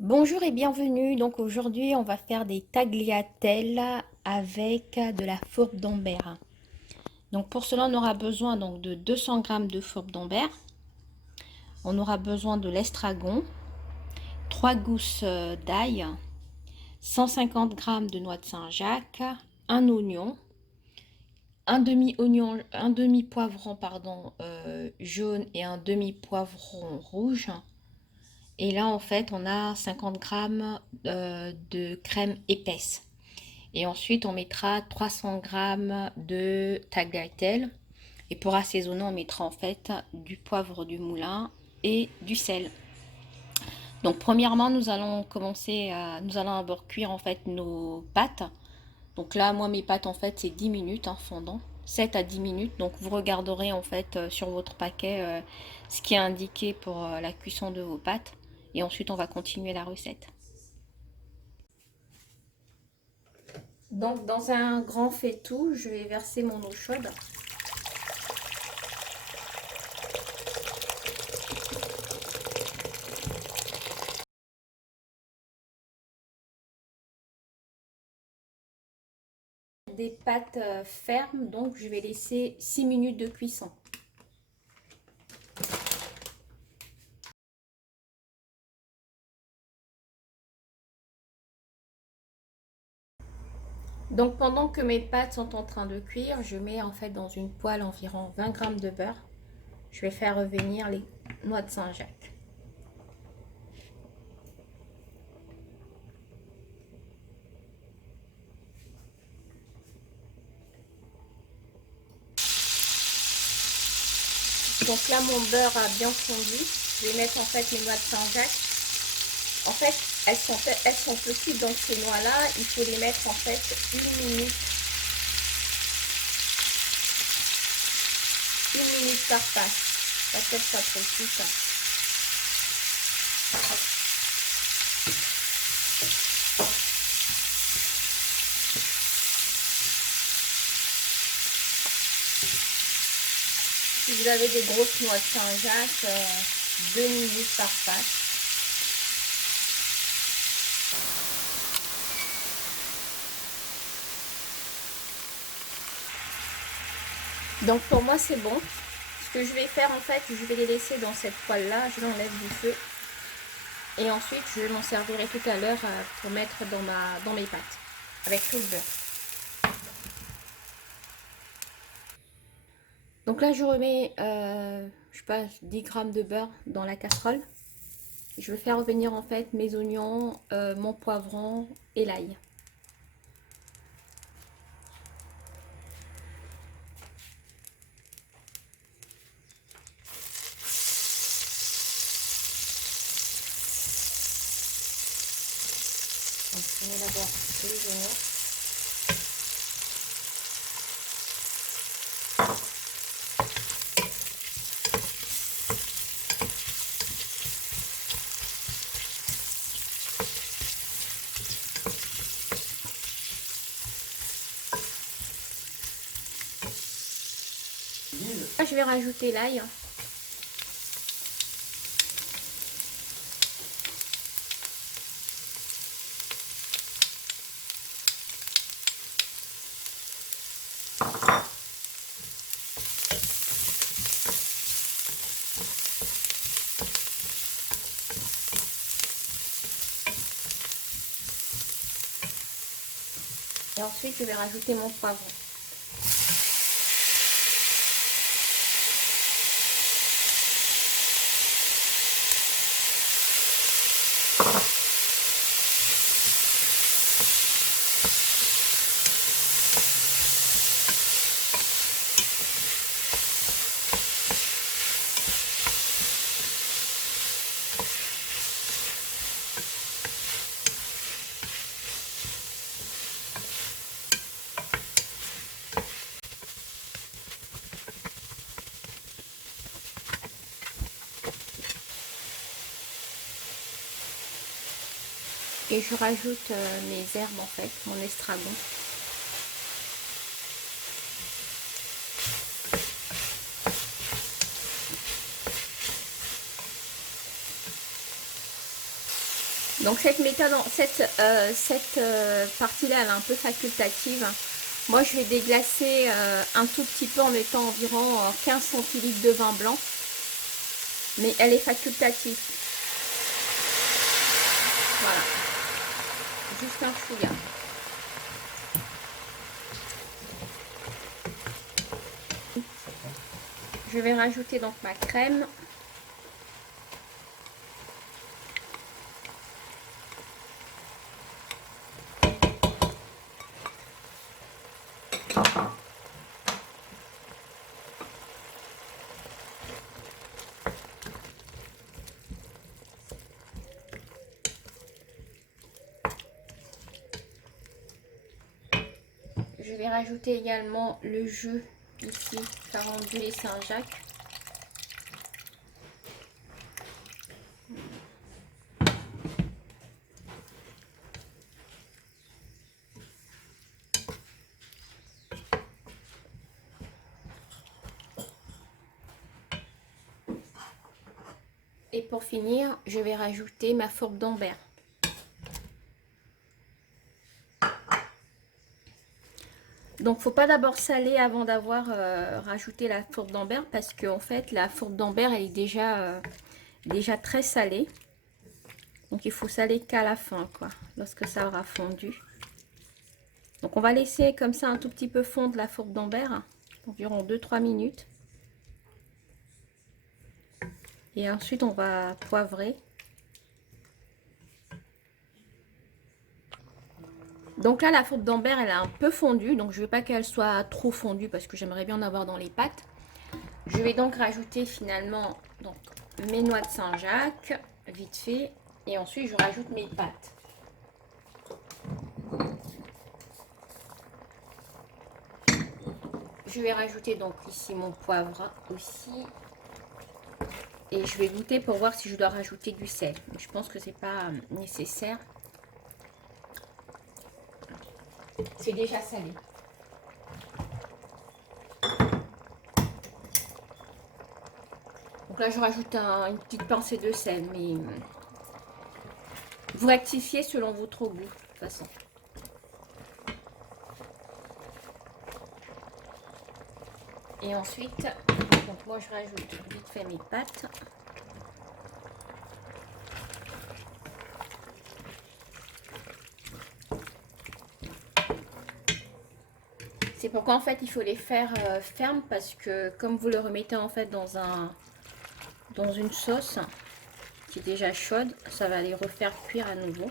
Bonjour et bienvenue. Donc aujourd'hui, on va faire des tagliatelles avec de la fourbe d'Ambert. Donc pour cela, on aura besoin donc de 200 g de fourbe d'Ambert. On aura besoin de l'estragon, 3 gousses d'ail, 150 g de noix de Saint-Jacques, un oignon, un demi-oignon, un demi-poivron pardon jaune et un demi-poivron rouge. Et là, en fait, on a 50 g de crème épaisse. Et ensuite, on mettra 300 g de tagliatelle. Et pour assaisonner, on mettra en fait du poivre du moulin et du sel. Donc, premièrement, nous allons d'abord cuire en fait nos pâtes. Donc là, moi, mes pâtes, en fait, c'est 10 minutes fondant. 7 à 10 minutes. Donc, vous regarderez en fait sur votre paquet ce qui est indiqué pour la cuisson de vos pâtes. Et ensuite, on va continuer la recette. Donc, dans un grand faitout, je vais verser mon eau chaude. Des pâtes fermes, donc je vais laisser 6 minutes de cuisson. Donc pendant que mes pâtes sont en train de cuire, je mets en fait dans une poêle environ 20 g de beurre. Je vais faire revenir les noix de Saint-Jacques. Donc là mon beurre a bien fondu. Je vais mettre en fait les noix de Saint-Jacques. En fait, elles sont petites, donc ces noix-là, il faut les mettre en fait une minute par passe. Pas qu'elles soient trop petites. Si vous avez des grosses noix de Saint-Jacques, 2 minutes par passe. Donc pour moi c'est bon. Ce que je vais faire en fait, je vais les laisser dans cette poêle là, je l'enlève du feu. Et ensuite je m'en servirai tout à l'heure pour mettre dans mes pâtes avec tout le beurre. Donc là je remets je sais pas 10 g de beurre dans la casserole. Je vais faire revenir en fait mes oignons, mon poivron et l'ail. Donc je mets d'abord les oignons. Là, je vais rajouter l'ail. Et ensuite, je vais rajouter mon poivron. Et je rajoute mes herbes en fait, mon estragon. Donc cette méthode, cette partie-là, elle est un peu facultative. Moi, je vais déglacer un tout petit peu en mettant environ 15 centilitres de vin blanc. Mais elle est facultative. Voilà. Juste un chouïa. Je vais rajouter donc ma crème. Je vais rajouter également le jus ici, Carondelet et Saint-Jacques. Et pour finir, je vais rajouter ma fourbe d'Ambert. Donc, faut pas d'abord saler avant d'avoir rajouté la fourbe d'Ambert parce qu'en fait, la fourbe d'Ambert elle est déjà très salée. Donc, il faut saler qu'à la fin, quoi, lorsque ça aura fondu. Donc, on va laisser comme ça un tout petit peu fondre la fourbe d'Ambert, environ 2-3 minutes. Et ensuite, on va poivrer. Donc là, la fourbe d'Ambert, elle a un peu fondu. Donc, je ne veux pas qu'elle soit trop fondue parce que j'aimerais bien en avoir dans les pâtes. Je vais donc rajouter finalement donc, mes noix de Saint-Jacques, vite fait. Et ensuite, je rajoute mes pâtes. Je vais rajouter donc ici mon poivre aussi. Et je vais goûter pour voir si je dois rajouter du sel. Je pense que c'est pas nécessaire. C'est déjà salé. Donc là, je rajoute une petite pincée de sel, mais vous rectifiez selon votre goût, de toute façon. Et ensuite, donc moi je rajoute vite fait mes pâtes. C'est pourquoi en fait il faut les faire fermes parce que comme vous le remettez en fait dans une sauce qui est déjà chaude, ça va les refaire cuire à nouveau.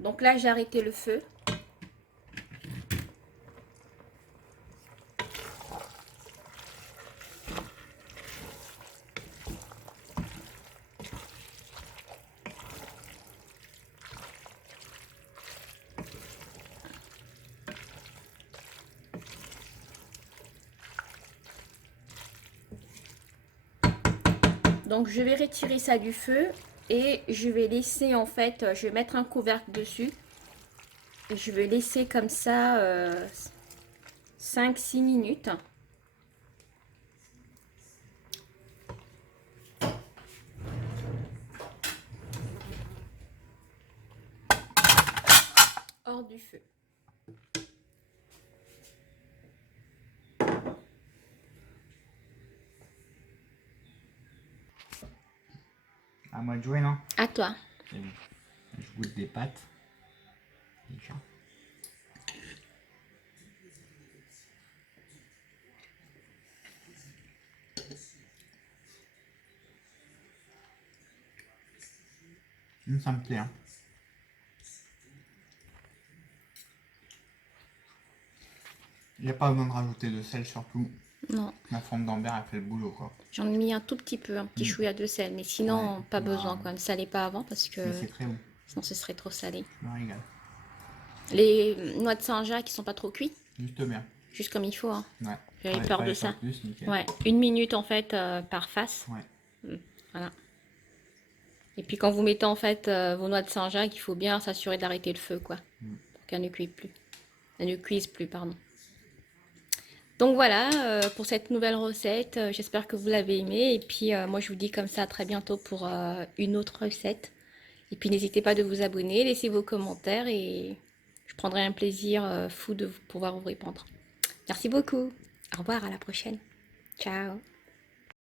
Donc là j'ai arrêté le feu. Donc je vais retirer ça du feu et je vais laisser en fait, je vais mettre un couvercle dessus. Et je vais laisser comme ça 5-6 minutes. Hors du feu. À moi de jouer, non? À toi. Je goûte des pâtes. Déjà. Ça me plaît. Hein. Il n'y a pas besoin de rajouter de sel surtout. Non. La forme d'Ambert, elle fait le boulot, quoi. J'en ai mis un tout petit peu, un petit chouïa de sel. Mais sinon, Ouais, pas besoin, quoi. Ne salez pas avant parce que mais c'est très bon. sinon ce serait trop salé. Je me régale. Les noix de Saint-Jacques qui sont pas trop cuits. Juste bien. Juste comme il faut. Hein. Ouais. J'avais peur de ça. Plus, nickel. Ouais. 1 minute en fait par face. Ouais. Voilà. Et puis quand vous mettez en fait vos noix de Saint-Jacques, il faut bien s'assurer d'arrêter le feu, quoi. Pour qu'elles ne cuisent plus. Elles ne cuisent plus, pardon. Donc voilà pour cette nouvelle recette. J'espère que vous l'avez aimée. Et puis moi je vous dis comme ça à très bientôt pour une autre recette. Et puis n'hésitez pas de vous abonner, laissez vos commentaires et je prendrai un plaisir fou de pouvoir vous répondre. Merci beaucoup. Au revoir, à la prochaine. Ciao.